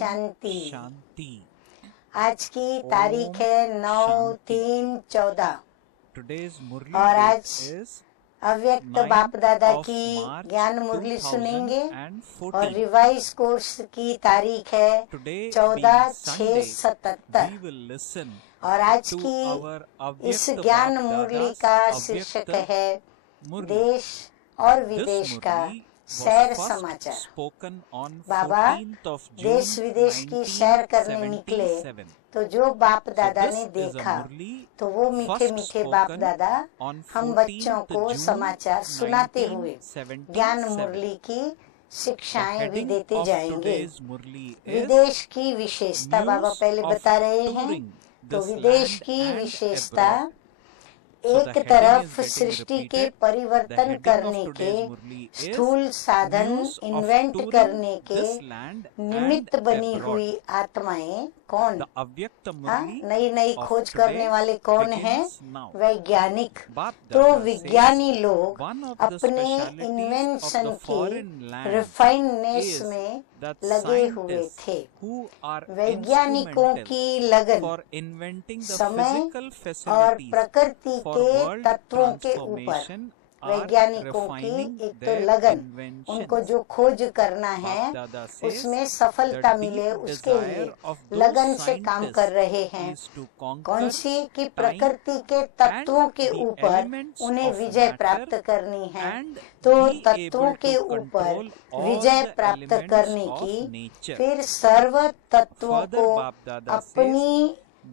शांति। शांति। आज की तारीख है 9/3/14 Today's Murli और date आज is अव्यक्त 9 बाप दादा of की March ज्ञान मुरली सुनेंगे और 2014. रिवाइज कोर्स की तारीख है Today being 14/6/77 we will listen और आज to की our इस Avyakt ज्ञान Bap मुरली Dada's का Avyakt शीर्षक है Murli. देश और This विदेश का Murli सैर was first समाचार। spoken on Baba 14th of June देश विदेश की सैर करने निकले 1977. तो जो बाप दादा So ने this is a देखा Murli तो वो मीठे first मीठे बाप spoken दादा on हम बच्चों 14th को June समाचार सुनाते हुए ज्ञान 1977. मुरली की The शिक्षाएं भी heading देते of जाएंगे। today's Murli is विदेश की विशेषता बाबा News पहले of बता रहे हैं। touring तो this विदेश land की and विशेषता abroad. So the एक heading तरफ is getting सृष्टि के repeated. The परिवर्तन heading करने of के today's Murli is स्थूल साधन News of इन्वेंट touring करने के this land निमित्त and बनी abroad. हुई आत्माएं कौन? The Avyakt हाँ, Murli नई नई of खोज today करने वाले कौन हैं? begins now. वैज्ञानिक। Bap तो Dada विज्ञानी says लोग one of the अपने specialities of इन्वेंशन the की foreign land रिफाइननेस is में that लगे हुए scientists थे। who are वैज्ञानिकों instrumental की लगन for inventing the समय physical और facilities प्रकृति for के world तत्वों के ऊपर transformation are वैज्ञानिकों की refining एक तो their लगन, उनको inventions. जो खोज करना Bap है Dada says उसमें सफलता the मिले deep उसके लिए desire of those लगन से काम कर scientists रहे हैं। is to conquer कौन सी कि time प्रकृति के तत्वों and के the ऊपर elements उन्हें of विजय matter प्राप्त करनी है। and तो be तत्वों able के to ऊपर control all विजय the प्राप्त elements करने of की nature. फिर सर्व तत्वों Further, को Bap Dada says अपनी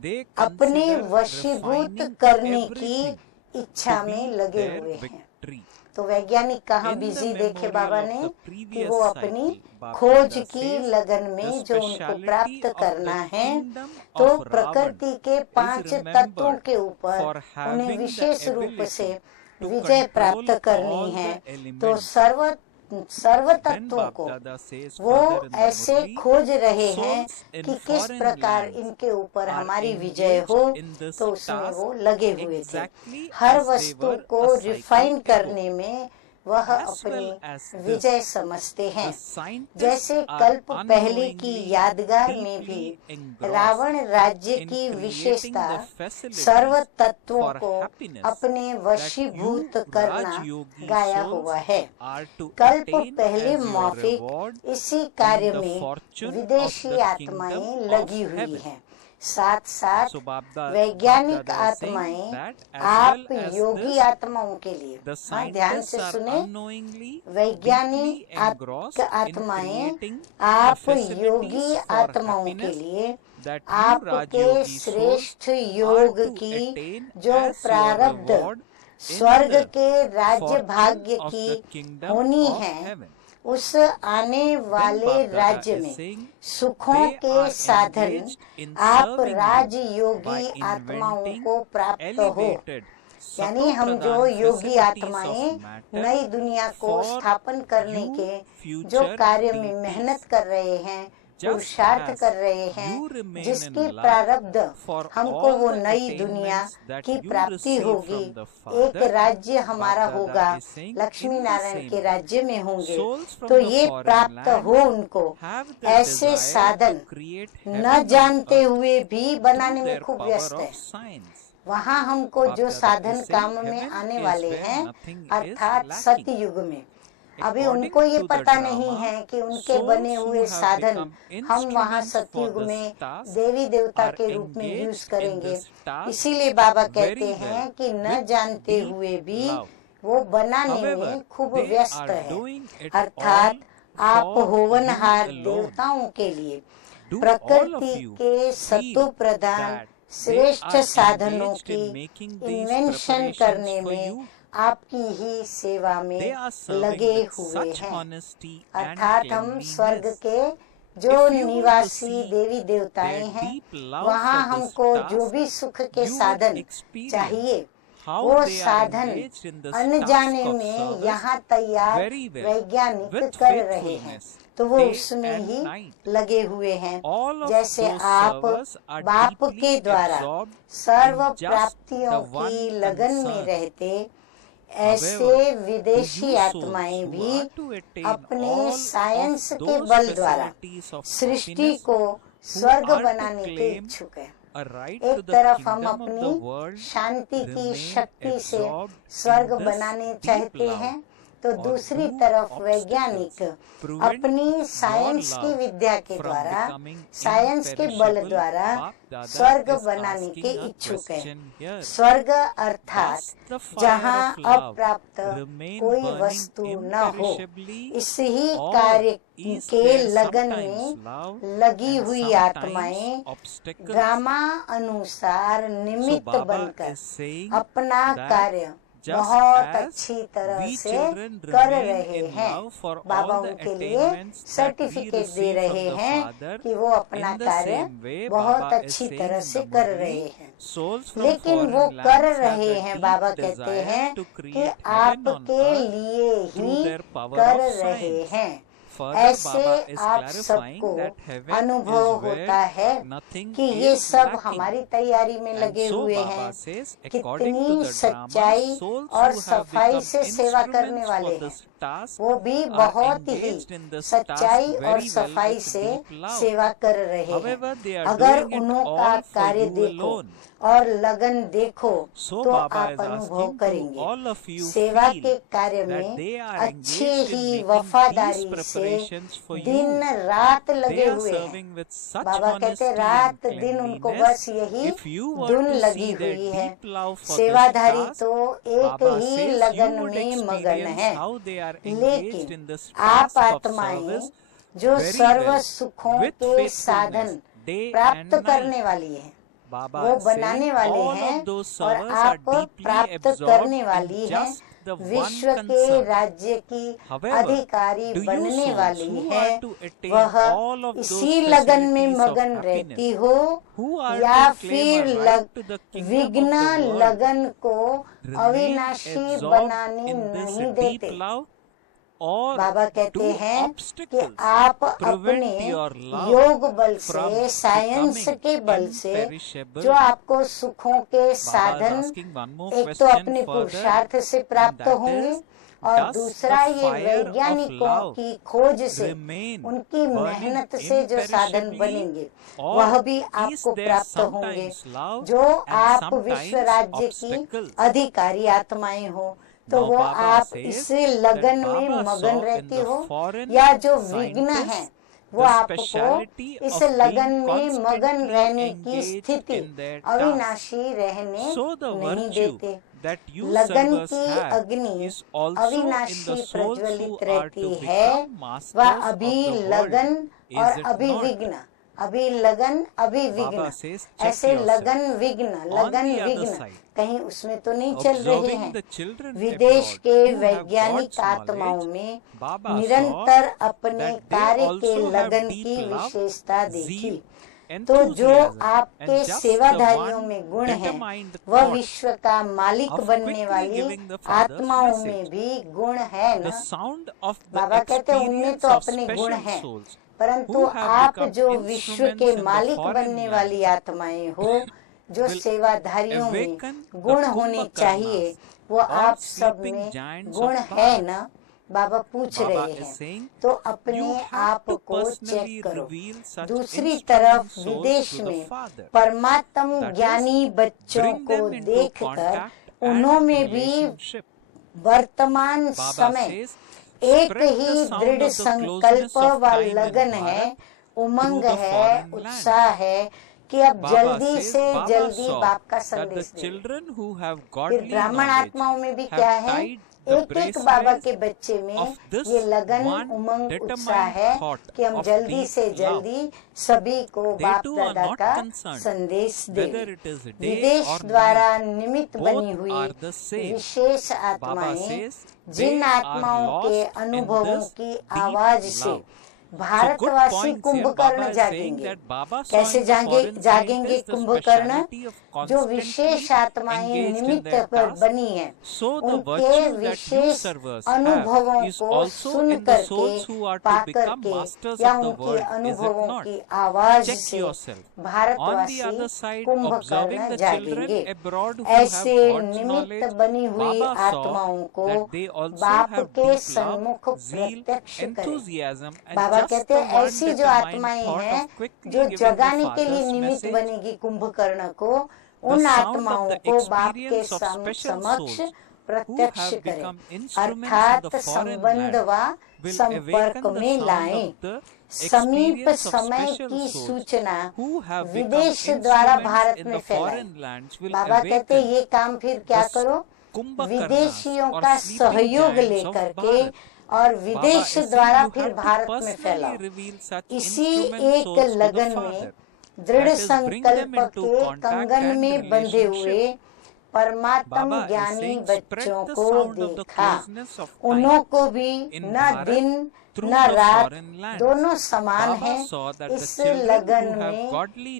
they अपने consider वशीभूत refining करने की everything इच्छा to में be लगे their हुए हैं। victory. तो वैज्ञानिक कहाँ In the बिजी देखे memorial बाबा of ने the कि previous वो अपनी cycle, Bap खोज Dada की says लगन the में जो उनको speciality प्राप्त of करना the है kingdom तो of Ravan प्रकृति के is 5 तत्वों remembered के ऊपर for उन्हें having the विशेष रूप से ability to विजय प्राप्त control करनी all है। the तो elements. सर्व Then तत्वों Bap को Dada says वो further in the ऐसे Murli, खोज रहे हैं souls in कि किस foreign प्रकार lands इनके ऊपर are हमारी विजय engaged हो। in this तो उसमें task वो लगे हुए थे। exactly हर as they वस्तु were को a cycle रिफाइन ago. करने में वह As well अपनी as this, विजय समझते the हैं। scientists जैसे are कल्प पहले की unknowingly यादगार में भी deeply engrossed रावण राज्य in की creating विशेषता the facilities सर्व तत्वों for को happiness अपने that वशीभूत you करना Rajyogi गाया souls हुआ है। are to कल्प attain पहले as your माफिक reward इसी कार्य in the में fortune of विदेशी the आत्माएं kingdom of लगी हुई heaven. हैं। साथ साथ So Bap वैज्ञानिक Dada is saying आत्माएं that as आप well as योगी this, आत्माओं के लिए, the हाँ ध्यान scientists से are सुने, unknowingly वैज्ञानिक deeply engrossed in आत्माएं creating the आप facilities योगी for आत्माओं के happiness लिए that you आपके Rajyogi souls श्रेष्ठ are योग to की attain जो as your प्रारब्ध reward in स्वर्ग the के राज्य fortune भाग्य of की the kingdom होनी of है heaven. उस आने Then वाले Bap Dada राज्य is में saying सुखों they के are साधन engaged in आप serving you राजयोगी by आत्माओं inventing को प्राप्त हो। elevated यानी हम जो Satopradhan योगी facilities आत्माएं of matter नई दुनिया को for स्थापन करने you के जो future कार्य में deities. मेहनत कर रहे हैं, Just पुरुषार्थ as कर रहे हैं, you remain जिसके in love प्रारब्ध for हमको all वो the नई दुनिया attainments that की you प्राप्ति receive होगी। from the एक Father, राज्य हमारा Bap Dada होगा, is saying Lakshmi in the Narayan same के way, राज्य में होंगे। souls from तो the ये foreign प्राप्त land हो उनको have the ऐसे desire साधन to create न heaven on जानते earth हुए भी through बनाने में their खूब power व्यस्त है। of science. वहाँ हमको Bap जो Dada साधन is saying काम में heaven आने is वाले where हैं nothing is अर्थात lacking. सत्य युग में, अभी According उनको ये to the पता नहीं drama, है कि उनके souls बने who हुए have साधन become हम वहाँ instruments सतयुग for this में task देवी देवता are के रूप में यूज engaged in करेंगे। this task इसीलिए बाबा very कहते हैं well कि न with जानते deep हुए भी love. वो बनाने However, में खूब they व्यस्त are है। doing it अर्थात all आप for होवनहार you alone. देवताओं के लिए Do all of प्रकृति you के feel सत्व प्रदान that they श्रेष्ठ are साधनों engaged की in making these invention preparations करने for में you? आपकी ही सेवा They में are serving लगे with हुए such हैं। honesty and अर्थात हम स्वर्ग cleanliness. के जो If you were to निवासी see देवी देवताएं their हैं, deep love वहाँ for this हमको जो task, भी सुख के you would साधन experience चाहिए how वो they are साधन engaged in this अनजाने task of में service यहाँ तैयार very well वैज्ञानिक with कर रहे हैं। faithfulness तो वो day उसमें and ही night. लगे हुए हैं। All of जैसे those आप servers are बाप के deeply द्वारा absorbed सर्व in just प्राप्तियों the one की लगन में concern. रहते ऐसे विदेशी आत्माएं भी अपने साइंस के बल द्वारा सृष्टि को स्वर्ग बनाने के इच्छुक है। एक तरफ हम अपनी शांति की शक्ति से स्वर्ग बनाने चाहते हैं, तो दूसरी तरफ वैज्ञानिक अपनी साइंस की विद्या के द्वारा, साइंस के बल द्वारा स्वर्ग बनाने के इच्छुक है। स्वर्ग अर्थात जहाँ अप्राप्त कोई वस्तु न हो। इस ही कार्य के लगन में लगी हुई आत्माएं ड्रामा अनुसार निमित्त बनकर अपना कार्य बहुत अच्छी तरह से कर रहे हैं। बाबा उनके लिए सर्टिफिकेट दे रहे हैं कि वो अपना कार्य बहुत अच्छी तरह से कर रहे हैं। लेकिन वो कर रहे हैं, बाबा कहते हैं कि आपके लिए ही कर रहे हैं। ऐसे आप सबको अनुभव होता है कि ये सब हमारी तैयारी में लगे हुए हैं। कितनी सच्चाई और सफाई से सेवा करने वाले हैं, वो भी बहुत ही सच्चाई और सफाई से सेवा कर रहे हैं। अगर उनका कार्य देखो और लगन देखो तो आप अनुभव करेंगे सेवा के कार्य में अच्छे ही वफादारी से दिन रात लगे हुए हैं। बाबा कहते रात दिन उनको बस यही धुन लगी हुई है। सेवाधारी तो एक ही लगन में मगन है, लेकिन आप आत्माएं जो सर्व सुखों के साधन प्राप्त करने वाली है, वो बनाने वाले हैं और आप प्राप्त करने वाली हैं। विश्व के राज्य की अधिकारी बनने वाली है। वह इसी लगन में मगन रहती हो या फिर विघ्न लगन को अविनाशी बनाने नहीं देते। बाबा कहते हैं कि आप अपने योग बल से, साइंस के बल से जो आपको सुखों के साधन एक तो अपने पुरुषार्थ से प्राप्त होंगे और दूसरा ये वैज्ञानिकों की खोज से, उनकी मेहनत से जो साधन बनेंगे वह भी आपको प्राप्त होंगे। जो आप विश्व राज्य की अधिकारी आत्माएं हो तो वो आप इस लगन में मगन रहती हो या जो विघ्न है वो आपको इस लगन में मगन रहने की स्थिति अविनाशी रहने नहीं देते। लगन की अग्नि अविनाशी प्रज्वलित रहती है। वह अभी लगन और अभिविघ्न, अभी लगन अभी विघ्न, ऐसे लगन विघ्न कहीं उसमें तो नहीं चल रहे हैं। विदेश के वैज्ञानिक आत्माओं में निरंतर अपने कार्य के लगन की विशेषता देखी। तो जो आपके सेवाधारियों में गुण है वह विश्व का मालिक बनने वाली आत्माओं में भी गुण है ना। बाबा कहते हैं उनमें तो अपने गुण हैं, परंतु आप जो विश्व के मालिक बनने वाली आत्माएं हो, जो सेवाधारियों में गुण होने चाहिए, वो आप सब में गुण है ना। बाबा पूछ रहे हैं तो अपने आप को चेक करो। दूसरी तरफ विदेश में परमात्म ज्ञानी बच्चों को देखकर उन्होंने भी वर्तमान समय एक ही दृढ़ संकल्प व लगन है, उमंग है, उत्साह है कि अब जल्दी से जल्दी बाप का संदेश दें। फिर ब्राह्मण आत्माओं में भी क्या है, एक एक बाबा के बच्चे में ये लगन, उमंग, उत्साह है कि हम जल्दी से जल्दी सभी को बाप दादा का संदेश दें। विदेश द्वारा निमित्त बनी हुई विशेष आत्माएं जिन आत्माओं के अनुभवों की आवाज से भारतवासी कुंभकर्ण जागेंगे। कैसे जागेंगे कुंभकर्ण? जो विशेष आत्माएं निमित्त पर बनी है, उनके विशेष अनुभवों को सुन करके, पा करके या उनके अनुभवों की आवाज से भारतवासी कुंभकर्ण जागेंगे। ऐसे निमित्त बनी हुई आत्माओं को बाप के सन्मुख प्रत्यक्ष करें। बाबा कहते हैं ऐसी जो आत्माएं हैं जो जगाने के लिए निमित्त बनेगी कुंभकर्ण को, उन आत्माओं को बाप के समक्ष प्रत्यक्ष करें, अर्थात संबंध व संपर्क में लाएं। समीप समय की सूचना विदेश द्वारा भारत में फैलाएं। बाबा कहते हैं ये काम फिर क्या करो, विदेशियों का सहयोग लेकर के और विदेश द्वारा फिर भारत में फैलाओ। इसी एक लगन में दृढ़ संकल्प के कंगन में बंधे हुए परमात्म ज्ञानी बच्चों को देखा। उन्हों को भी न दिन न रात दोनों समान हैं, इस लगन में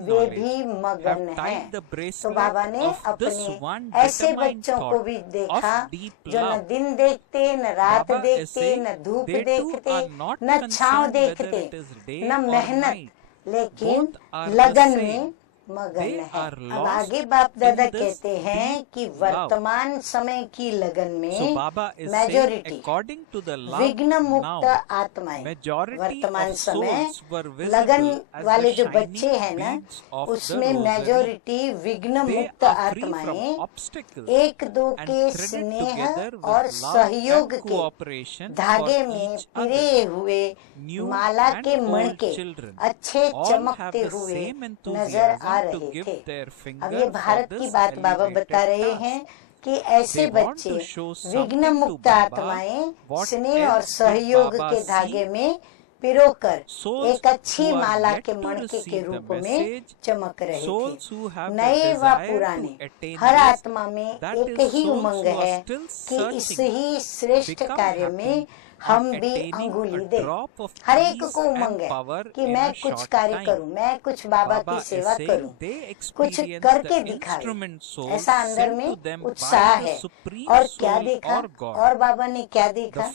वे भी मगन हैं। तो बाबा ने अपने ऐसे बच्चों को भी देखा जो न दिन देखते, न रात देखते, न धूप देखते, न छांव देखते, न मेहनत, लेकिन लगन में मगन है। अब आगे बाप दादा कहते हैं कि वर्तमान समय की लगन में मेजॉरिटी विघ्न मुक्त आत्माएं, वर्तमान समय लगन वाले जो बच्चे हैं ना, उसमें मेजॉरिटी विघ्न मुक्त आत्माएं एक दो के स्नेह और सहयोग के धागे में पिरे हुए माला के मणके अच्छे चमकते हुए नजर आ रहे थे। अब ये भारत की बात बाबा बता रहे हैं कि ऐसे बच्चे विघ्न मुक्त आत्माएं स्नेह और सहयोग के धागे में पिरोकर एक अच्छी माला के मणके के रूप में चमक रहे थे। नए व पुराने हर आत्मा में एक ही उमंग है कि इस ही श्रेष्ठ कार्य में हम भी अंगुली दे। हर एक को उमंग है कि मैं कुछ कार्य करूं, मैं कुछ बाबा की सेवा करूं, कुछ करके दिखाऊं। ऐसा अंदर में उत्साह है। और क्या देखा, और बाबा ने क्या देखा,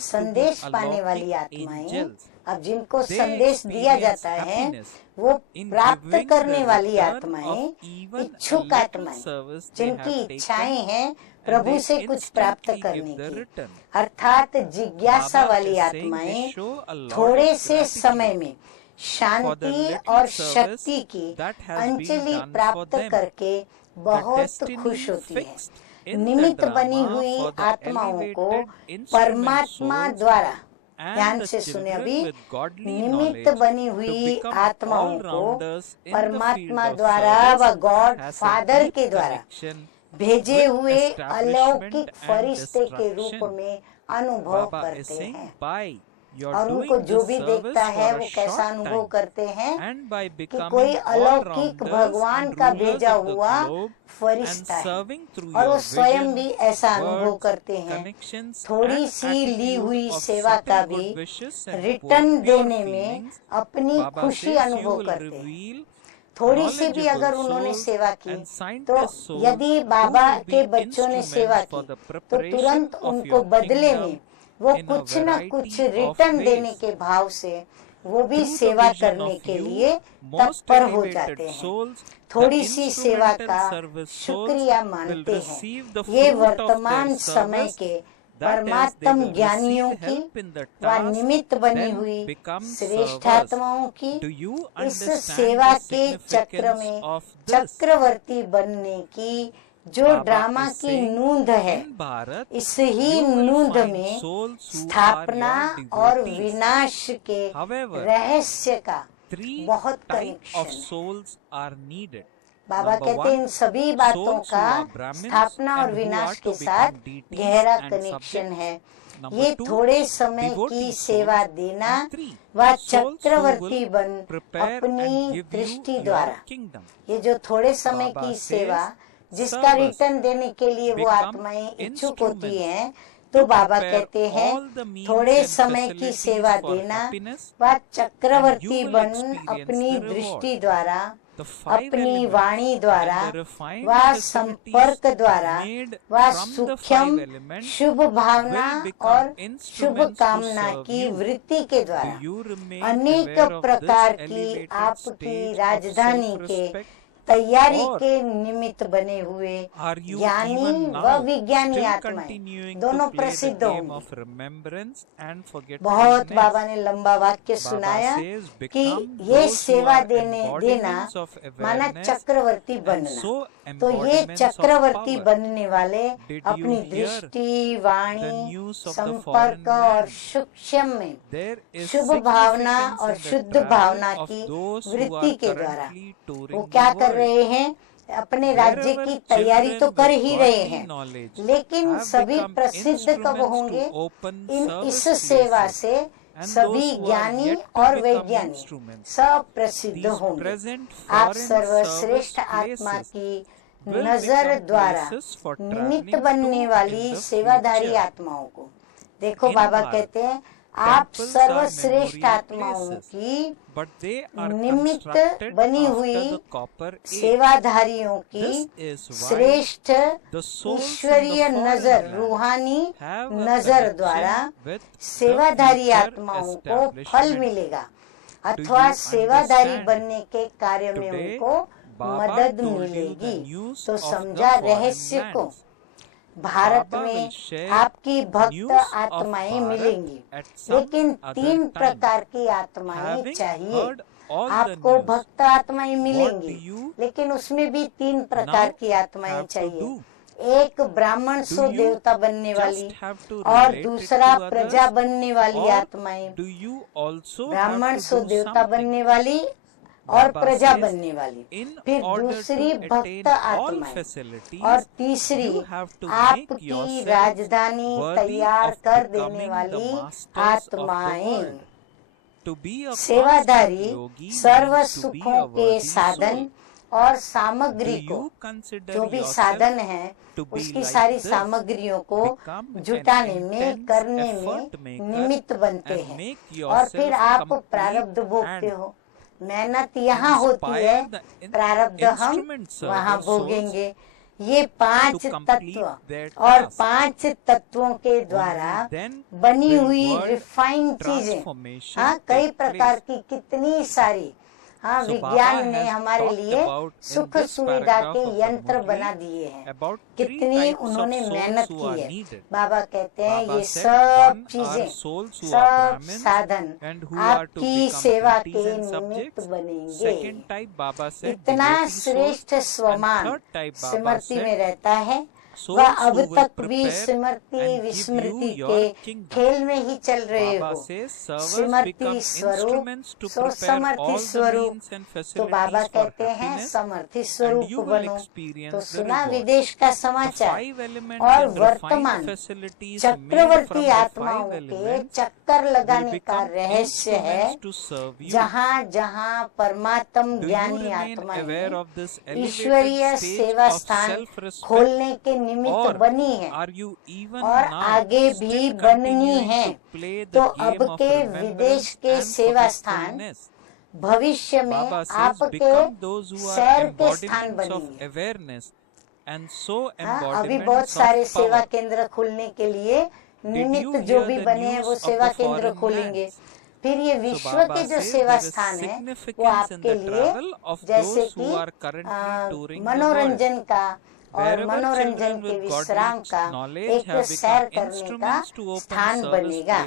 संदेश पाने वाली आत्माएं। अब जिनको संदेश दिया जाता है वो प्राप्त करने वाली आत्माएं, इच्छुक आत्माएं, जिनकी इच्छाएं हैं प्रभु से कुछ प्राप्त करने की, अर्थात जिज्ञासा वाली आत्माएं थोड़े से समय में शांति और शक्ति की अंजलि प्राप्त करके बहुत खुश होती है। निमित्त बनी हुई आत्माओं को परमात्मा द्वारा, ध्यान से सुने अभी, निमित्त बनी हुई आत्माओं को परमात्मा द्वारा व गॉड फादर के द्वारा भेजे हुए अलौकिक फरिश्ते के रूप में अनुभव करते हैं। और उनको जो भी देखता है वो कैसा अनुभव करते हैं कि कोई अलौकिक भगवान का भेजा हुआ फरिश्ता है। और वो स्वयं भी ऐसा अनुभव करते हैं। थोड़ी सी ली हुई सेवा का भी रिटर्न देने में अपनी खुशी अनुभव करते हैं। थोड़ी सी भी अगर उन्होंने सेवा की, तो यदि बाबा के बच्चों ने सेवा की तो तुरंत उनको बदले में वो कुछ न कुछ रिटर्न देने के भाव से वो भी सेवा करने के लिए तत्पर हो जाते हैं। थोड़ी सी सेवा का शुक्रिया मानते हैं। ये वर्तमान समय के परमात्म ज्ञानियों की व निमित्त बनी हुई श्रेष्ठ आत्माओं की इस सेवा के चक्र में चक्रवर्ती बनने की जो ड्रामा की नूंद है, इस ही नूंद में स्थापना और विनाश के रहस्य का बहुत कनेक्शन है। बाबा कहते हैं इन सभी बातों का स्थापना और विनाश के साथ गहरा कनेक्शन है। ये थोड़े समय की सेवा देना व चक्रवर्ती बन अपनी दृष्टि द्वारा, ये जो थोड़े समय की सेवा जिसका रिटर्न देने के लिए वो आत्माएं इच्छुक होती हैं, तो बाबा कहते हैं थोड़े समय की सेवा देना व चक्रवर्ती बन अपनी दृष्टि द्वारा, अपनी वाणी द्वारा व संपर्क द्वारा व सूक्ष्म शुभ भावना और शुभ कामना की वृत्ति के द्वारा अनेक प्रकार की आपकी राजधानी के तैयारी के निमित्त बने हुए ज्ञानी व विज्ञानी आत्माएं दोनों प्रसिद्ध होंगे। बहुत बाबा ने लंबा वाक्य सुनाया कि ये सेवा देना माना चक्रवर्ती बनना। तो ये चक्रवर्ती बनने वाले अपनी दृष्टि, वाणी, संपर्क और सूक्ष्म में शुभ भावना और शुद्ध भावना की वृत्ति के द्वारा वो क्या कर रहे हैं, अपने राज्य की तैयारी तो कर ही रहे हैं, लेकिन सभी प्रसिद्ध कब होंगे? इस सेवा से सभी ज्ञानी और वैज्ञानिक सब प्रसिद्ध होंगे। आप सर्वश्रेष्ठ आत्मा की नजर द्वारा निमित्त बनने वाली सेवाधारी आत्माओं को देखो। बाबा कहते हैं आप सर्वश्रेष्ठ आत्माओं की निमित्त बनी हुई सेवाधारियों की श्रेष्ठ ईश्वरीय नजर, रूहानी नजर द्वारा सेवाधारी आत्माओं को फल मिलेगा अथवा सेवाधारी बनने के कार्य में उनको मदद मिलेगी। तो समझा रहस्य को। भारत में आपकी भक्त आत्माएं मिलेंगी, लेकिन 3 प्रकार की आत्माएं चाहिए। आपको भक्त आत्माएं मिलेंगी, लेकिन उसमें भी 3 प्रकार की आत्माएं चाहिए। एक ब्राह्मण सो देवता बनने वाली और दूसरा प्रजा बनने वाली आत्माएं। ब्राह्मण सो देवता बनने वाली और प्रजा बनने वाली, फिर दूसरी भक्त आत्माएं और तीसरी आपकी राजधानी तैयार कर देने वाली आत्माएं। सेवाधारी सर्व सुखों के साधन और सामग्री को, जो भी साधन है उसकी सारी सामग्रियों को जुटाने में, करने में निमित्त बनते हैं। और फिर आप प्रारब्ध भोगते हो। मेहनत यहाँ होती है, प्रारब्ध हम वहाँ भोगेंगे। ये 5 तत्व और 5 तत्वों के द्वारा बनी हुई रिफाइंड चीजें, हाँ कई प्रकार की कितनी सारी, हाँ विज्ञान ने हमारे लिए सुख सुविधा के यंत्र बना दिए हैं। कितनी उन्होंने मेहनत की है। बाबा कहते हैं ये सब चीजें, सब साधन आपकी सेवा के निमित्त बनेंगे। इतना श्रेष्ठ स्वमान स्मृति में रहता है, वह अब तक भी स्मृति विस्मृति के खेल में ही चल रहे हो। स्मृति स्वरूप सो समर्थि स्वरूप। तो बाबा कहते हैं समर्थि स्वरूप बनो। तो सुना विदेश का समाचार और वर्तमान चक्रवर्ती आत्माओं के चक्कर लगाने का रहस्य है। जहाँ जहाँ परमात्म ज्ञानी आत्माएं ईश्वरीय सेवा स्थान खोलने के निमित्त बनी है और आगे भी बननी है। तो अब के विदेश के सेवा स्थान भविष्य में आपके सैर के स्थान बनेंगे। अभी बहुत सारे सेवा केंद्र खुलने के लिए निमित्त जो भी बने हैं वो सेवा केंद्र खोलेंगे। फिर ये विश्व के जो सेवा स्थान है वो आपके लिए, जैसे कि मनोरंजन का और मनोरंजन के विश्राम का एक सैर करने का स्थान बनेगा।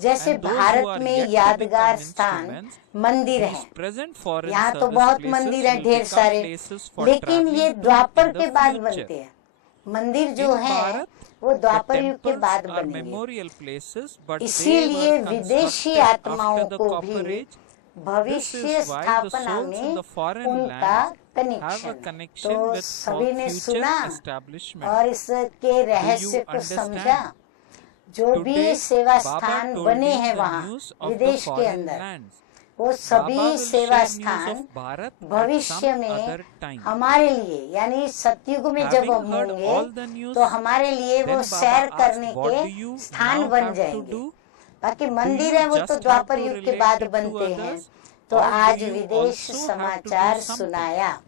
जैसे भारत में यादगार स्थान मंदिर है, यहाँ तो बहुत मंदिर है ढेर सारे, लेकिन ये द्वापर के बाद बनते हैं। मंदिर जो है वो द्वापर युग के बाद बनेंगे। इसीलिए विदेशी आत्माओं को भी भविष्य स्थापना में उनका कनेक्शन। तो सभी ने सुना और इसके रहस्य को समझा। जो भी सेवा स्थान बने हैं वहाँ विदेश के अंदर, वो Baba सभी will सेवा share news स्थान of Bharat at भविष्य some में other time. हमारे लिए, यानी सतयुग में जब Having हम heard होंगे all the news, तो हमारे लिए वो then सैर Baba करने asked, "What do के you स्थान now बन have to जाएंगे। do? बाकी Do मंदिर you है वो तो just have द्वापर to युग के relate बाद it to बनते हैं। others, तो or आज do you विदेश also have to do समाचार something?" सुनाया,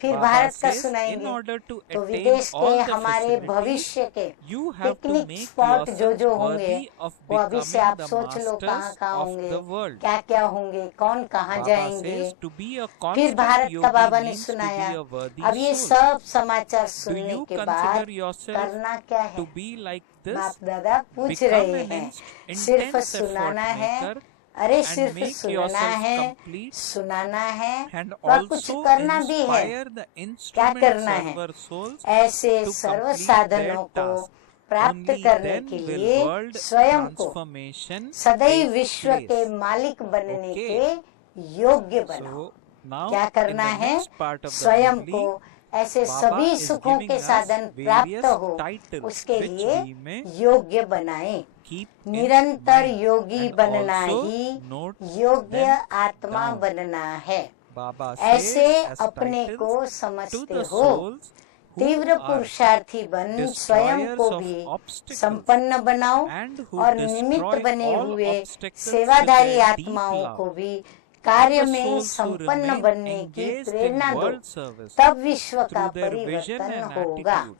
फिर Baba भारत का says, in सुनाएंगे। order to तो attain विदेश के all the हमारे facilities, भविष्य के you have to picnic make spot जो yourself होंगे worthy of वो अभी से becoming आप the सोच लो कहाँ masters कहाँ of होंगे, the world. क्या क्या होंगे, कौन कहाँ Baba जाएंगे। says to be a फिर constant भारत का yogi बाबा ने means to सुनाया। be a worthy अब ये soul. सब समाचार Do सुनने you के बाद consider yourself करना क्या है? to be like this? बाप दादा पूछ Become रहे an हैं। intense सिर्फ effort सुनाना है, maker अरे and सिर्फ make सुनना yourself है, complete, सुनाना है and व कुछ also करना भी है। inspire the क्या instrument करना है? server souls ऐसे to सर्व complete साधनों their को task. प्राप्त Only करने then के will लिए world स्वयं को transformation सदैव take विश्व के place. मालिक बनने Okay. के योग्य बनाओ। So now क्या in करना the है? next part of the स्वयं Murli, को ऐसे Baba सभी is सुखों giving के us साधन प्राप्त various हो titles उसके which लिए we may योग्य बनाएं। keep in निरंतर mind योगी and बनना also ही note योग्य them आत्मा down. बनना है। Baba ऐसे says as अपने titles को to समझते the हो। souls who तीव्र are पुरुषार्थी बन स्वयं destroyers को of भी obstacles संपन्न बनाओ and who और निमित्त destroy बने all हुए obstacles with सेवाधारी their deep आत्माओं love. को भी And कार्य the में souls who संपन्न remain बनने की engaged in प्रेरणा दो, world service तब विश्व का through their vision परिवर्तन and होगा। attitude.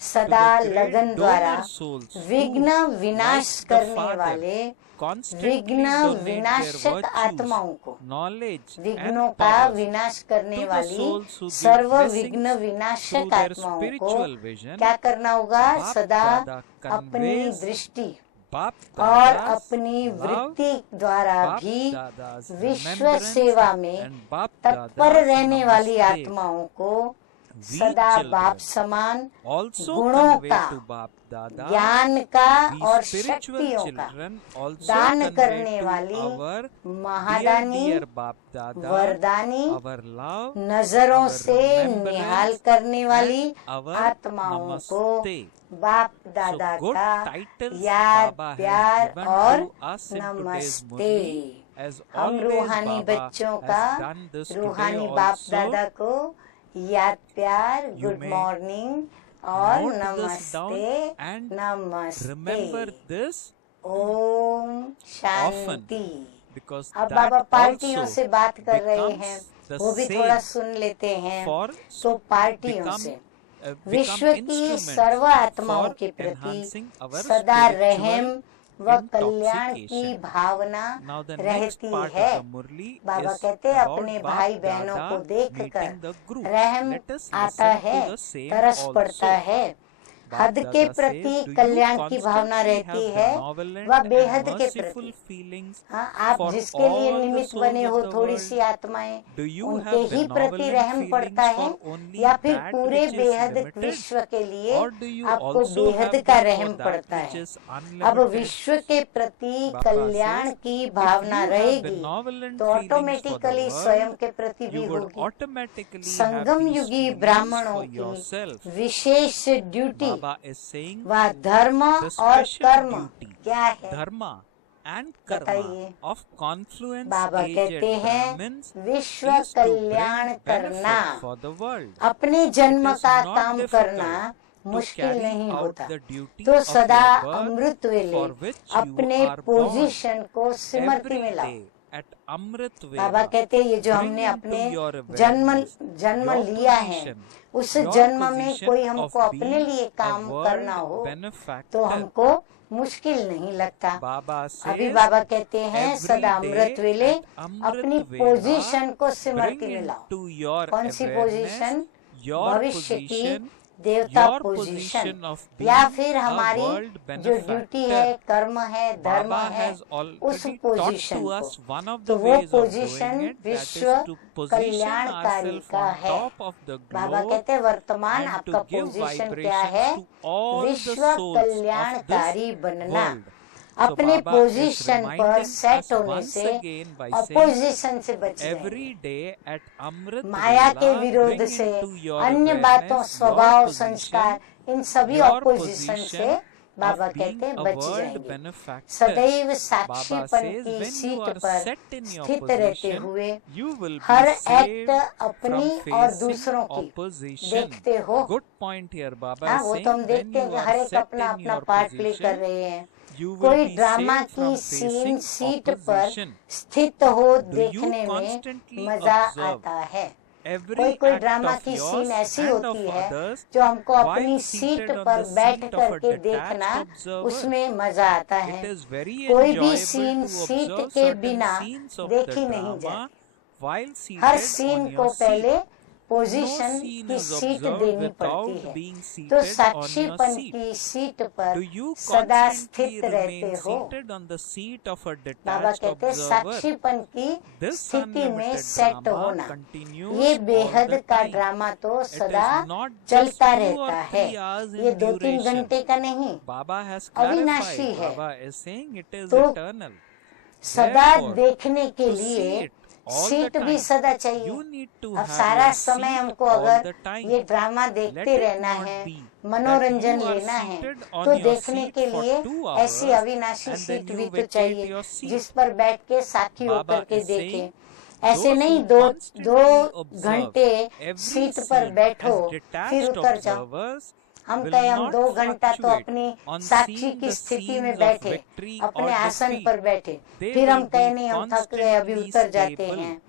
सदा To the लगन great द्वारा donor souls who, विघ्न विनाश like the करने Father, वाले constantly विघ्न donate their विनाशक virtues, आत्माओं को, knowledge विघ्नों and का powers विनाश करने to the वाली souls who give serve blessings विघ्न through विनाशक their आत्माओं को spiritual vision. क्या करना होगा? बाप सदा दादा अपनी conveys दृष्टि बाप और दादा's अपनी love, वृत्ति द्वारा बाप भी दादा's विश्व remembrance सेवा में and बाप तत्पर दादा's रहने वाली namaste. आत्माओं को We सदा children बाप समान also गुणों convey का, to बाप दादा, ज्ञान का we और spiritual शक्तियों का children also दान convey करने to वाली our महादानी, dear बाप दादा वरदानी, our love, नजरों our से remembrance निहाल करने वाली and our आत्माओं को namaste. बाप दादा So good का titles याद Baba has प्यार given और to us in today's नमस्ते। Murli. As हम always, रूहानी Baba बच्चों has का done this today रूहानी बाप also. दादा को याद प्यार, You गुड may मॉर्निंग और note this नमस्ते down and remember नमस्ते। this ओम often, शांति। because अब that बाबा पार्टियों also से बात कर रहे becomes हैं, the वो भी same थोड़ा सुन लेते हैं। for तो पार्टियों become से become विश्व की instruments सर्व आत्माओं for के प्रति enhancing our सदा रहम spiritual व कल्याण की intoxication. Bhavna Now the next रहती part है। of the Murli Baba is कहते हैं about अपने Bap भाई बहनों Dada को देखकर meeting the group. रहम Let us आता listen है, to the same तरस पड़ता also. है। बाप हद दादा के says, प्रति "Do you कल्याण की भावना constantly रहती have है benevolent व and बेहद के merciful प्रति। feelings हाँ, आप for जिसके लिए all the निमित्त souls बने of हो the थोड़ी world? सी आत्माएं, Do you उनके have ही प्रति benevolent रहम पड़ता feelings है for only या फिर that पूरे which is बेहद limited? विश्व के लिए Or do you आपको also बेहद have का them रहम for that पड़ता which है? is अब unlimited? विश्व के प्रति Baba कल्याण says, की if भावना you have रहेगी benevolent तो feelings for the ऑटोमेटिकली स्वयं world, के प्रति भी you would होगी। automatically have संगम these युगी feelings ब्राह्मणों for की yourself. विशेष ड्यूटी Baba is saying व धर्म the और special कर्म duty, क्या है? dharma and karma बताइए। of confluence बाबा aged कहते हैं Brahmins विश्व is to कल्याण bring करना, benefit for the world. अपने जन्म It is का not काम difficult करना to मुश्किल carry नहीं out होता। the duty तो of सदा your birth अमृत वेले for which you अपने are born. पोजीशन को स्मृति Every में लाओ। day at Amrit Baba Vela, कहते हैं ये जो bring हमने into अपने your जन्म awareness जन्म your लिया है, position, उस your जन्म में position कोई of हमको अपने being लिए a काम करना world हो benefactor. तो हमको मुश्किल नहीं लगता। Baba अभी says, बाबा कहते हैं every सदा अमृत day वेले at Amrit अपनी Vela, पोजीशन को bring स्मृति में लाओ। into your कौन सी awareness पोजीशन? your भविष्य की position, देवता your पोजीशन position of या being फिर a हमारी world जो ड्यूटी है, benefactor. कर्म है, धर्म Baba है, has उस already taught position to us को। one of तो the वो ways of position doing it, that is विश्व to position कल्याणकारी ourselves का on है। top of the Baba globe कहते हैं वर्तमान and आपका to give पोजीशन क्या vibrations है? to all the विश्व souls of कल्याणकारी this बनना। world. अपने Baba is पोजीशन पर reminding सेट us होने once से again by saying, अपोजिशन से बच every जाएंगे। day at Amrit माया के Vela, विरोध bring से, into your अन्य बातों, awareness स्वभाव, your संस्कार, position, इन सभी your अपोजिशन से position बाबा of being कहते हैं a बच world जाएंगे। benefactor. सदैव Baba साक्षीपन says की when you सीट are पर set in your स्थित रहते position, हुए you will her be act saved अपनी from और facing दूसरों की opposition. देखते हो। Good point here. Baba हाँ, is वो saying तो हम when देखते हैं you कि are हर एक set अपना in अपना your पार्ट प्ले कर position, रहे हैं। you will कोई be ड्रामा saved की from सीन facing सीट पर opposition. स्थित हो Do you देखने में constantly मजा observe आता है। every कोई act ड्रामा of की सीन yours ऐसी and होती of है others जो हमको while अपनी सीट seated on पर the बैठ seat of a करके देखना, detached observer? उसमें मजा आता It है। is very कोई भी enjoyable scene to seat observe के certain बिना scenes of the देखी नहीं drama जाती। while हर seated सीन on को your seat. पहले No पोजीशन scene की is सीट observed देनी पड़ती without है। being तो seated on your साक्षीपन seat. की सीट पर Do you सदा constantly स्थित रहते remain हो। seated on the seat of a Baba detached कहते हैं observer? साक्षीपन की This स्थिति में unlimited सेट drama होना। continues ये all बेहद the का time. ड्रामा तो It is सदा not just चलता 2 or रहता है। 3 hours ये in 2-3 duration. घंटे का नहीं, Baba has अविनाशी clarified. है। Baba is saying it is तो eternal. सदा Therefore, देखने के to लिए see it all the seat भी time, सदा चाहिए। you need to अब have सारा your समय seat हमको all अगर the time. ये ड्रामा Let देखते it रहना not है, be that मनोरंजन you are लेना है, seated तो on your देखने seat के for लिए 2 ऐसी hours अविनाशी and सीट then भी you तो vacate चाहिए your seat. जिस पर बैठ के साथी Baba होकर के is देखें। saying ऐसे those नहीं who दो constantly observe घंटे every सीट पर scene बैठो as फिर detached उतर जाओ। observers हम will कहे हम not 2 घंटा तो fluctuate अपनी on साक्षी seeing की the स्थिति में scenes of बैठे, victory अपने or आसन defeat. पर बैठे, They फिर हम will कहे be नहीं हम थक गए अभी constantly उतर जाते stable. हैं।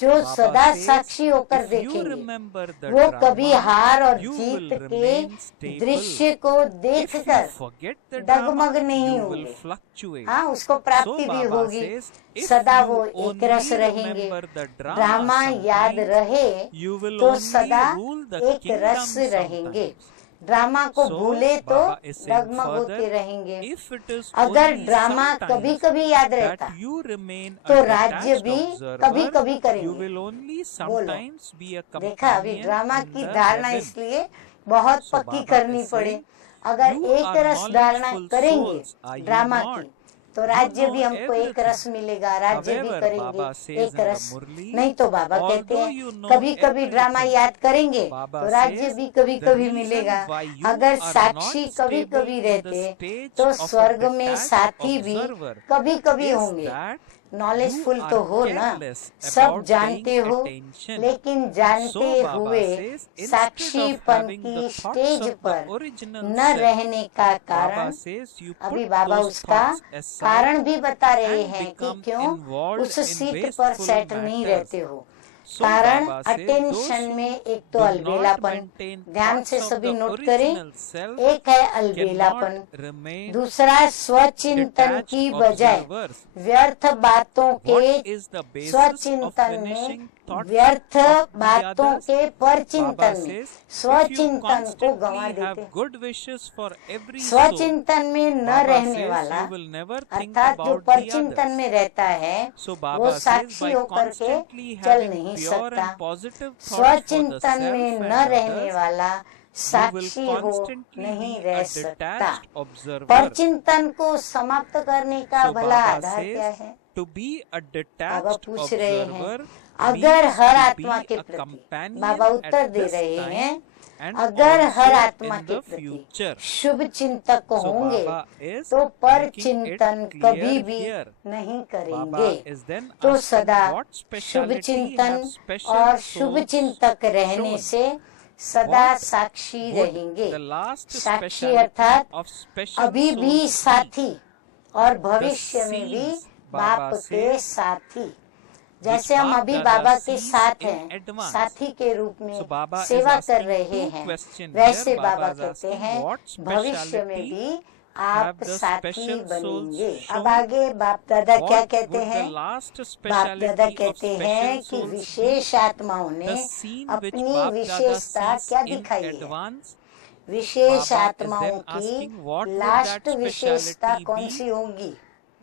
जो Baba सदा says, साक्षी होकर if you देखेंगे remember the वो कभी drama, हार और you जीत will के remain stable. दृश्य को If you देखकर forget the drama, डगमग नहीं you will होंगे। fluctuate. हाँ, उसको So प्राप्ति भी Baba होगी, says, if सदा you वो एक रस only रहेंगे। remember the ड्रामा drama याद sometimes, रहे you will तो only सदा rule the एक रस kingdom रहेंगे। sometimes. ड्रामा को So भूले तो Baba is saying डगमग होते further, रहेंगे। if it is अगर only ड्रामा कभी sometimes कभी याद रहता that you remain a तो राज्य detached भी कभी observer, कभी you करेंगे। will only बोलो, sometimes be a देखा अभी companion ड्रामा in की the धारणा heaven. इसलिए बहुत So पक्की Baba करनी is पड़े। saying, अगर you एक are रस धारणा knowledgeful करेंगे souls, are you drama not? की, तो You राज्य know भी हमको एक everything. रस मिलेगा, राज्य भी However, करेंगे Baba says एक in the रस। Murli, नहीं तो बाबा कहते although हैं you know कभी कभी ड्रामा everything, याद करेंगे Baba तो राज्य says भी कभी the कभी reason मिलेगा। why you अगर are साक्षी not कभी stable कभी in the रहते stage तो of a स्वर्ग में detached साथी भी observer कभी कभी is होंगे। that you नॉलेजफुल are तो हो ना, careless सब about जानते paying हो, attention. लेकिन जानते So Baba हुए says, instead of साक्षीपन having की the thoughts stage of the पर original न self, रहने का Baba कारण says you अभी put बाबा those उसका thoughts aside कारण भी बता रहे and हैं कि become क्यों involved उस in सीट पर wasteful सेट नहीं matters. रहते हो। So कारण Baba says अटेंशन those में who एक तो do not अलबेलापन, maintain ध्यान thoughts से of सभी the नोट करें, original self एक है अलबेलापन, cannot remain दूसरा स्वचिंतन detached की बजाय observers. व्यर्थ बातों के What is the basis of स्वचिंतन में, finishing thoughts व्यर्थ of the बातों others? के Baba परचिंतन में says, if you स्वचिंतन को गंवा constantly have देते। good wishes for every soul, स्वचिंतन में न Baba रहने says वाला you will never think अर्थात जो about the परचिंतन others. में रहता है So वो Baba says साक्षी by होकर के constantly चल having नहीं pure सकता। and positive thoughts for the स्वचिंतन self में and न रहने others, वाला you will साक्षी हो constantly नहीं be रह a सकता। detached observer. परचिंतन को समाप्त करने का So भला Baba आधार क्या says है? to be a Baba detached पूछ रहे हैं, observer अगर means हर to आत्मा be के a प्रति, companion Baba at Uttar they this रहे time हैं, and अगर हर also आत्मा in के the प्रति future. शुभ चिंतक So होंगे Baba is तो पर making it चिंतन कभी clear भी here. नहीं करेंगे। Baba is then तो asking सदा what शुभ speciality चिंतन have special और शुभ souls चिंतक रहने shown. से सदा What साक्षी would रहेंगे। the last साक्षी speciality अर्थात of special अभी भी souls be? साथी और The भविष्य में भी scenes, बाप Baba के says, साथी, which जैसे हम Bap अभी Dada बाबा के sees साथ in हैं, advance. साथी के रूप So में Baba is सेवा कर asking रहे two हैं, questions वैसे here. बाबा Baba is कहते asking हैं what भविष्य में speciality भी have आप the साथी special souls बनेंगे। shown? अब आगे बाप दादा क्या What कहते would the हैं? last बाप दादा speciality of कहते हैं special कि souls be? विशेष आत्माओं ने The scene which अपनी Bap Dada विशेषता sees क्या in दिखाई है? advance. विशेष Baba is आत्माओं then की asking what would last that विशेषता specialty कौन be? सी होगी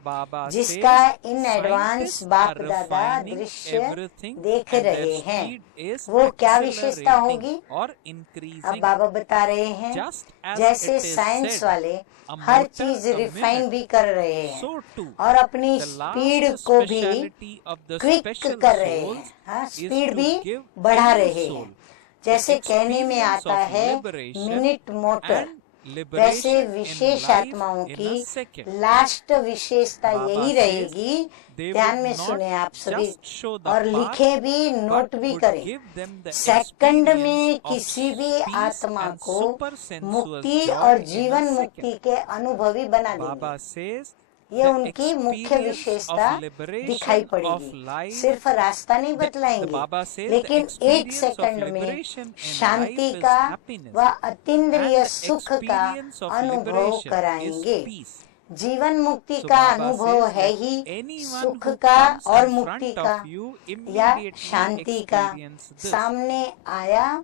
Baba जिसका says इन एडवांस scientists बाप are दादा refining दृश्य everything देख and रहे their हैं। speed is वो क्या विशेषता accelerating होगी? or अब increasing. बाबा बता रहे हैं, Just as जैसे it is साइंस said, वाले a हर motor चीज a रिफाइन minute, भी कर रहे हैं so too और अपनी the स्पीड last को भी specialty of the quick special कर रहे हैं। souls हाँ, is स्पीड to भी give बढ़ा any रहे soul हैं। the जैसे कहने में experience आता of है liberation मिनट मोटर, and वैसे liberation in विशेष life आत्माओं in a की second. लास्ट विशेषता Baba यही says रहेगी, they ध्यान would में not सुने आप सभी just show the और path, लिखें भी, नोट but भी would करें। give them the second experience में of किसी भी peace आत्मा and को supersensuous मुक्ति joy और in a जीवन second. मुक्ति के अनुभवी बना देंगे। Baba says ये the उनकी मुख्य experience विशेषता of दिखाई liberation of पड़ेगी। life, सिर्फ रास्ता नहीं the बतलाएंगे, Baba says the लेकिन एक experience of सेकंड में liberation in Shanti life is का happiness, व अतीन्द्रिय and the सुख का experience of अनुभव liberation is कराएंगे। peace. जीवन मुक्ति So का Baba अनुभव says है that ही anyone सुख who का comes और in मुक्ति front का of you या immediately शांति का experience this. सामने आया,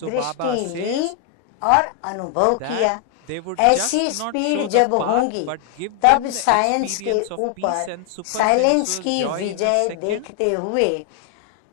So दृष्टि Baba ली says और अनुभव किया। that they would ऐसी just not speed show the जब path, होंगी but give तब them the साइंस के experience of peace ऊपर and साइलेंस supersensuous की joy in a Vijay second. देखते हुए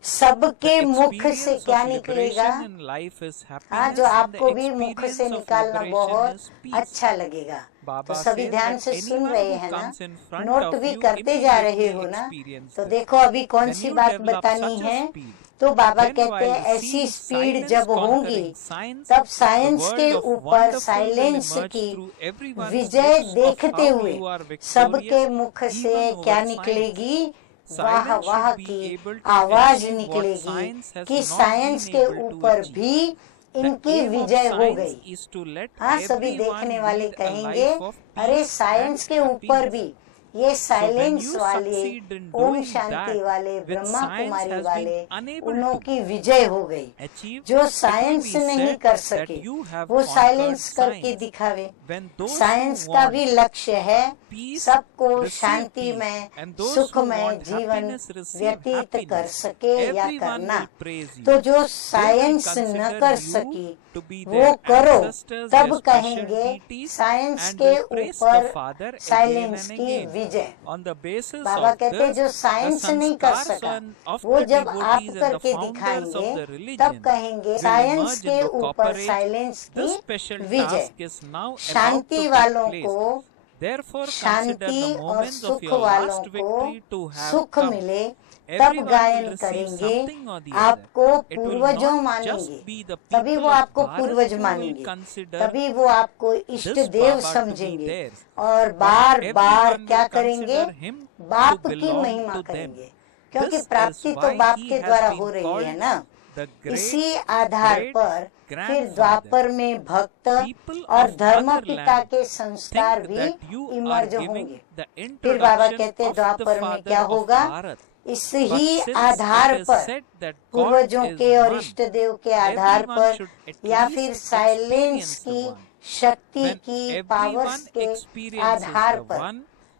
सबके The मुख से experience क्या of निकलेगा? liberation in life is हाँ, happiness, जो and the आपको भी मुख experience से of निकालना liberation बहुत is peace. अच्छा लगेगा। Baba तो सभी says ध्यान that से सुन anyone रहे who हैं ना, comes in front note of भी you करते जा रहे immediately हो ना। experience तो this. देखो अभी कौन When सी you बात develop बतानी such a है, speed, तो बाबा then कहते हैं while ऐसी seeing स्पीड silence जब होंगी conquering science, तब the साइंस world के of ऊपर wonderful will साइलेंस emerge की through everyone's Vijay lips of देखते how हुए you are victorious सबके मुख से even over क्या science. निकलेगी? वाह Silence वाह should be की able to आवाज achieve what निकलेगी science has कि not साइंस been के able to ऊपर achieve. भी The इनकी aim of विजय हो science गई। is to let हाँ, सभी everyone देखने वाले lead a कहेंगे, life of अरे peace साइंस and के ऊपर happiness. भी ये So when साइलेंस you वाले, succeed in ओम doing शांति that वाले, which Brahma science Kumari has वाले, been unable उनों to की विजय हो गई। achieve, जो it will साइंस be नहीं said कर that सके you have वो conquered साइलेंस करके science. दिखावे। When those साइंस who का want भी लक्ष्य है peace सबको receive शांति peace, में, and those who सुखमय want जीवन happiness receive व्यतीत कर happiness. सके या Everyone करना। will praise you. तो जो They will साइंस न consider कर you सकी to be वो their करो, ancestors, तब their special कहेंगे deities, साइंस and के will praise the ऊपर Father again साइलेंस and की again. Vijay. On the basis Baba of कहते हैं this, जो the साइंस नहीं कर sanskars सका of वो the जब आप devotees and the करके founders दिखाएंगे of the तब religion कहेंगे will साइंस emerge के in the ऊपर copper age. साइलेंस This की special Vijay. task is now about to Shanti take वालों place. को Therefore, consider शांति the और moments of सुख your वालों last को victory to have सुख come. मिले तब Everyone will गायन receive करेंगे, something or the other. आपको It will पूर्वजों not मानेंगे, just be the तभी people वो of आपको Bharat पूर्वज who will मानेंगे, consider तभी वो आपको इष्ट this Dev Baba to be समझेंगे theirs. और But बार बार everyone क्या will करेंगे? consider him बाप to की belong महिमा to them. करेंगे, क्योंकि This प्राप्ति is तो why बाप he के has द्वारा been हो रही है called ना। the great, इसी आधार great पर फिर grandfather. द्वापर में भक्त People और of धर्म other पिता land के संस्कार think भी that you are emerge giving होंगे। the फिर बाबा introduction कहते हैं of the द्वापर में father क्या of होगा? Bharat. इस But he since Aadhaar it is पर said that God पूर्वजों is के और one, इष्ट देव के आधार everyone पर should at या least फिर साइलेंस experience the की one. शक्ति When की पावर्स everyone के experiences आधार the पर one,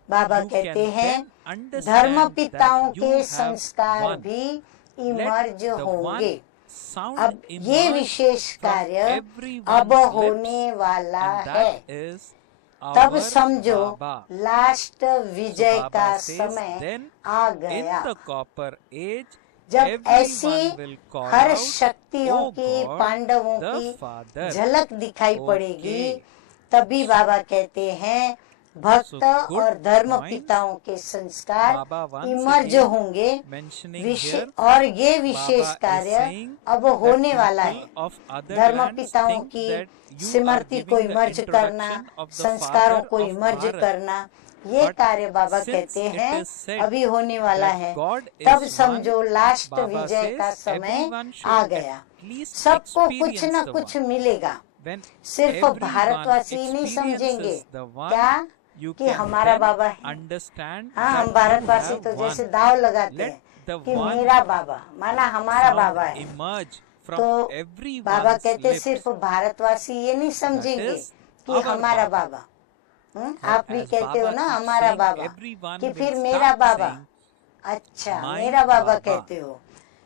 बाबा you कहते can हैं then understand धर्म पिताओं that you के have संस्कार won. भी Let इमर्ज the होंगे। one sound अब ये emerge विशेष from कार्य everyone's अब lips, होने वाला and है। that is तब our समझो Baba. लास्ट विजय Baba का says, समय then आ in गया, the copper age, जब ऐसी everyone will call her out, शक्तियों "O की God, पांडवों the की Father." झलक दिखाई Okay. पड़ेगी। तभी बाबा कहते हैं भक्त So, good और धर्म points. पिताओं के संस्कार Baba once इमर्ज again होंगे। mentioning here, और ये विशेष Baba is कार्य saying अब that होने वाला है। people of other धर्म lands पिताओं think की that you are स्मृति को giving the इमर्ज करना, introduction of the संस्कारों father को of इमर्ज Bharat. करना, ये But कार्य बाबा since कहते it हैं is said अभी होने वाला that है। God तब is समझो one, लास्ट Baba विजय का says समय everyone should आ at गया। least सबको कुछ experience न the कुछ one. मिलेगा। When सिर्फ everyone भारतवासी नहीं समझेंगे experiences the one, क्या you कि can हमारा then बाबा है। understand हाँ, हम that भारतवासी you तो have जैसे won. दाव लगाते Let हैं the कि one मेरा बाबा माना हमारा बाबा sound है। emerge from तो बाबा everyone's कहते lips. सिर्फ भारतवासी ये नहीं समझेंगे is कि our हमारा Baba. बाबा। आप भी as कहते हो Baba ना keeps हमारा saying, बाबा, everyone कि will फिर मेरा start बाबा। saying, अच्छा, "My मेरा बाबा Baba." कहते हो।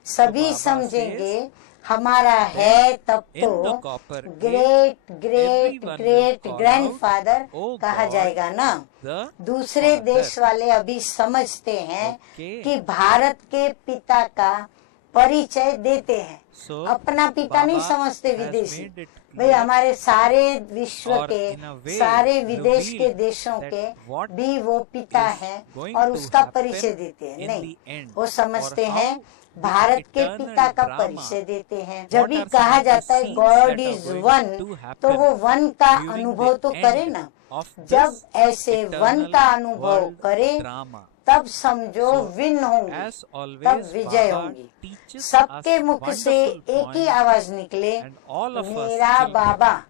सभी Baba समझेंगे says, हमारा है तब in the तो copper age, great great everyone will great call grandfather out, "O कहा God, जाएगा ना। the दूसरे Father." देश वाले अभी समझते हैं Okay. कि भारत के पिता का परिचय देते हैं। So, अपना पिता नहीं Baba समझते has विदेशी। made it भाई clear हमारे सारे विश्व or के in a way सारे विदेश के revealed देशों that के what भी वो पिता is हैं going और to उसका happen परिचय देते हैं। in नहीं, the end, वो समझते or हैं how भारत के eternal पिता का drama. परिचय देते हैं। What जब भी are कहा some of the जाता है scenes God that are is going one, to तो happen वो वन का during अनुभव the तो end करे ना। of जब this ऐसे वन का eternal अनुभव world करे drama? तब समझो So, विन होंगी, As always, तब विजय Baba होंगी। teaches us सबके मुख से wonderful एक ही points, आवाज निकले, and all of us मेरा children, बाबा,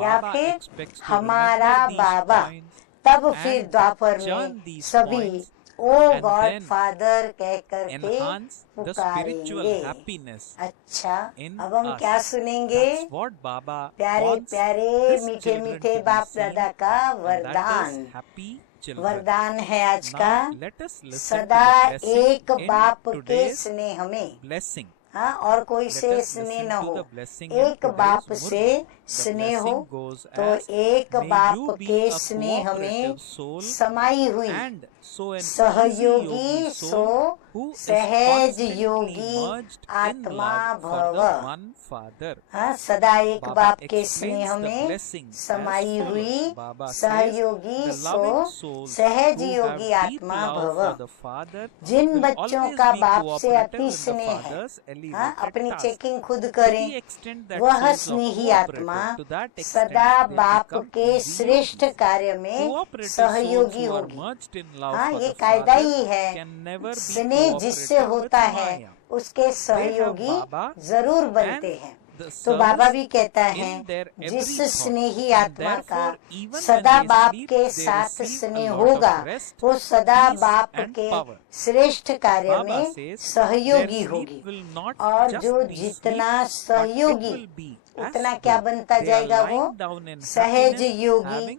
या Baba फिर expects to हमारा remember these बाबा। points तब and फिर द्वापर में chant these सभी points O and God then father कह करके enhance the spiritual पुकारेंगे। happiness अच्छा, in अब हम us. क्या सुनेंगे? That's what Baba प्यारे wants प्यारे his मीठे children मीठे to be बाप seen, दादा का and that is वरदान। happy children. वरदान है आज Now का, let us listen to सदा the blessing एक in बाप के today's स्नेह में। blessing. हाँ, और कोई Let से us स्नेह listen न to हो। the blessing in एक today's बाप Murli. से The स्नेह हो blessing goes तो as, एक may बाप you be के a स्नेह में cooperative soul समाई हुई and so an easy सहयोगी yogi so soul who is सहज constantly योगी merged in आत्मा love for भव। the one Father. हाँ, सदा एक Baba बाप के explains स्नेह the में blessing as समाई follows. हुई Baba says, सहयोगी the सो loving souls सहज who have योगी deep आत्मा love भव। for the Father Jin will बच्चों always का be बाप से cooperative अति in the स्नेह है, Father's हाँ, elevated अपनी task. चेकिंग खुद To करें, the extent that वह souls are स्नेही आत्मा cooperative, to that extent सदा they बाप become के easy श्रेष्ठ yogis. कार्य में Cooperative souls सहयोगी who are होगी। merged in love हाँ, for ये the कायदा Father ही है, can never be स्नेह जिससे cooperative with होता है Maya. उसके They have सहयोगी Baba जरूर बनते and हैं। the तो बाबा service भी कहता in है, their every जिस thought, स्नेही and आत्मा का therefore even when सदा they बाप sleep के they साथ receive a स्नेह lot होगा, of rest, वो सदा peace बाप and के power. श्रेष्ठ कार्य Baba में says their सहयोगी sleep होगी। will not और just जो be जितना sleep, but it सहयोगी will be उतना as क्या though बनता they are जाएगा, वो lying down in सहज happiness, Yogi having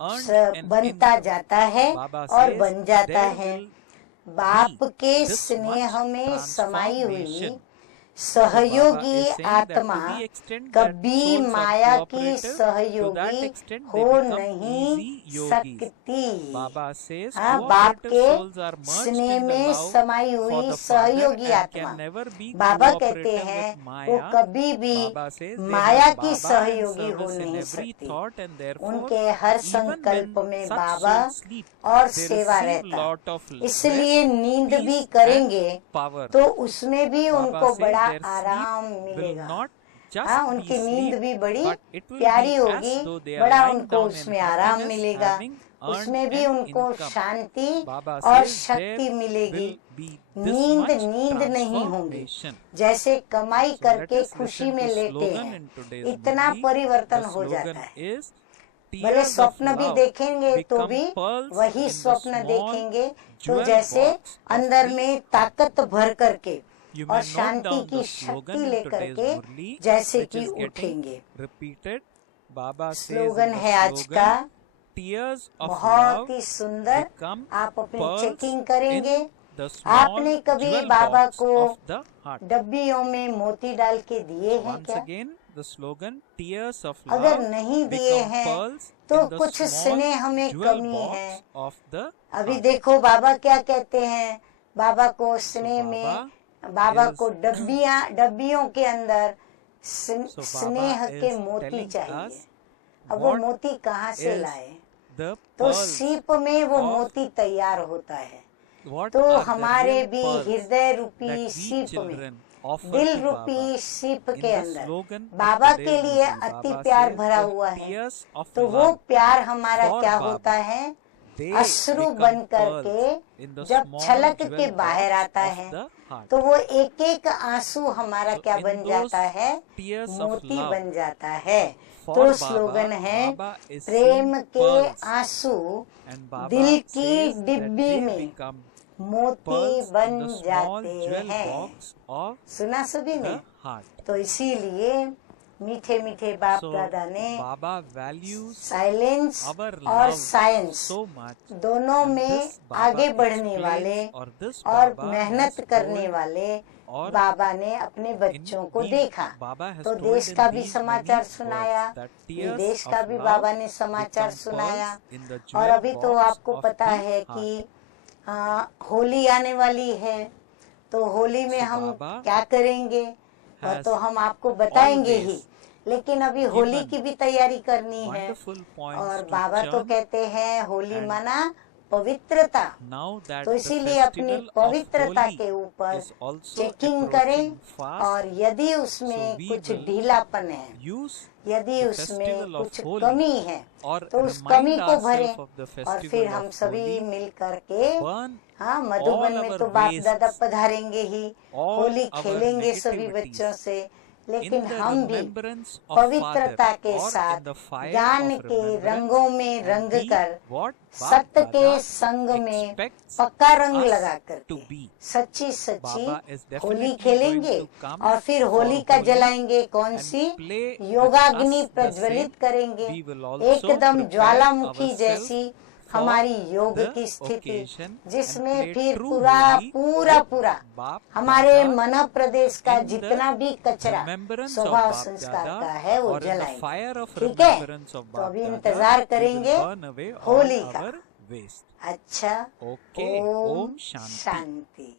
earned an बनता income. जाता है Baba और says बन जाता there है। will बाप be के this स्नेह much में समाई हुई transformation. So सहयोगी Baba is saying that आत्मा to the extent that कभी souls are माया की cooperative, to that सहयोगी extent they हो become नहीं easy yogis. सकती। Baba says हाँ, बाप cooperative के souls are merged स्नेह in the में love समाई for हुई the Father सहयोगी and आत्मा। can never be बाबा कहते cooperative हैं with वो Maya. कभी भी Baba says they Maya have की Baba and सहयोगी हो service in नहीं every सकती। thought, and therefore उनके हर even संकल्प when में such बाबा souls sleep और they सेवा receive रहता। lot of इसलिए rest, नींद भी peace करेंगे and power. तो उसमें भी Baba उनको says बड़ा their आराम sleep will मिलेगा। not just हाँ, be उनकी नींद sleep, भी बड़ी but it will प्यारी be होगी, as though they are बड़ा lying उनको down in उसमें आराम happiness, मिलेगा, having उसमें earned भी an उनको income. शांति Baba और says शक्ति there मिलेगी। will be this नींद much नींद नहीं होंगी, transformation. जैसे कमाई So let करके us खुशी listen में to लेटे slogan हैं, in today's इतना Murli. परिवर्तन The हो जाता slogan है। is भले tears of स्वप्न भी love देखेंगे तो become भी pearls वही in the स्वप्न small देखेंगे तो jewel जैसे box of अंदर the में heart. ताकत भर करके You और may note शांति down की the slogan शक्ति in लेकर today's के Murli, जैसे which कि is getting उठेंगे। repeated. Baba says slogan in the है आज का, slogan, tears of बहुत love ही सुंदर। become आप अपनी pearls चेकिंग in करेंगे। the small आपने कभी jewel बाबा box को of the heart. डब्बियों में मोती डाल के दिए हैं Once क्या? again, the slogan, tears of अगर love नहीं दिए become हैं pearls तो in the कुछ small स्नेह में jewel कमी box है। of the अभी heart. देखो बाबा क्या कहते हैं, बाबा को स्नेह Baba में बाबा is- को डब्बियों के अंदर So स्नेह Baba के is मोती telling चाहिए। us अब वो what मोती कहाँ से is लाए? the तो pearls, सीप में वो of- मोती तैयार होता है। what तो are the हमारे real भी pearls हृदय रूपी that we सीप में, children offer दिल to रूपी Baba. सीप In के the अंदर slogan of बाबा today's के लिए Murli, अति Baba प्यार says भरा the हुआ है। tears of तो वो love प्यार हमारा for क्या Baba, होता है? they अश्रु become बन करके pearls in the जब small छलक jewel के बाहर box आता of है the heart. तो वो एक एक आंसू हमारा So क्या in बन those जाता है? tears of मोती love, बन जाता है। for तो Baba, स्लोगन है, Baba is प्रेम seeing के pearls, आंसू and Baba दिल की says that डिब्बी they में become मोती pearls बन in the small जाते jewel हैं। box of सुना सभी ने? the heart. तो इसीलिए मीठे मीठे बाप So दादा ने Baba values साइलेंस our और love साइंस so much, दोनों and में this Baba आगे बढ़ने explains, वाले or this और Baba मेहनत has करने told, वाले और बाबा ने अपने बच्चों को these- देखा। Baba has तो told देश in का भी these समाचार many सुनाया, words that tears विदेश of का भी love बाबा ने समाचार become सुनाया। pearls in the और jewel अभी तो box आपको of पता the है heart. कि होली आने वाली है, तो होली में So हम Baba क्या करेंगे वह has तो हम आपको बताएंगे ही, always लेकिन अभी होली given की भी तैयारी करनी है। wonderful points और to बाबा तो chant कहते हैं होली and माना पवित्रता। Now that तो the इसीलिए अपनी festival of पवित्रता Holi के ऊपर is also चेकिंग करें, approaching fast, और यदि उसमें so we कुछ will ढीलापन है, use यदि the उसमें festival of कुछ Holi कमी है, or तो उस remind कमी को भरें। ourselves of the और फिर festival हम of सभी Holi, मिल करके, burn हाँ, मधुबन all में our तो बाप दादा wastes, पधारेंगे he, all Holi our खेलेंगे सभी negativities बच्चों से, in लेकिन the हम भी remembrance of पवित्रता Father के or साथ in the fire ज्ञान of के remembrance रंगों में and रंग be कर, what Bap सत्य के Dada संग में expects पक्का रंग us लगा to करके be. सच्ची सच्ची Baba is होली definitely खेलेंगे, going to come और फिर for होलिका Holi जलाएंगे। कौन and C? play with योगाग्नि us the प्रज्वलित same. करेंगे, We will also एकदम prepare ज्वालामुखी ourselves जैसी for हमारी योग the की स्थिति, occasion and जिसमें play फिर true पूरा Holi पूरा with पूरा Bap हमारे Dada मन प्रदेश का in the जितना भी कचरा remembrance of स्वभाव Bap संस्कार Dada का है वो or in the जलाएंगे। fire of ठीक है, remembrance of तो Bap अभी Dada, इंतजार we will करेंगे burn away all होली का। our waste. अच्छा, Okay, ओम Om Shanti. शांति।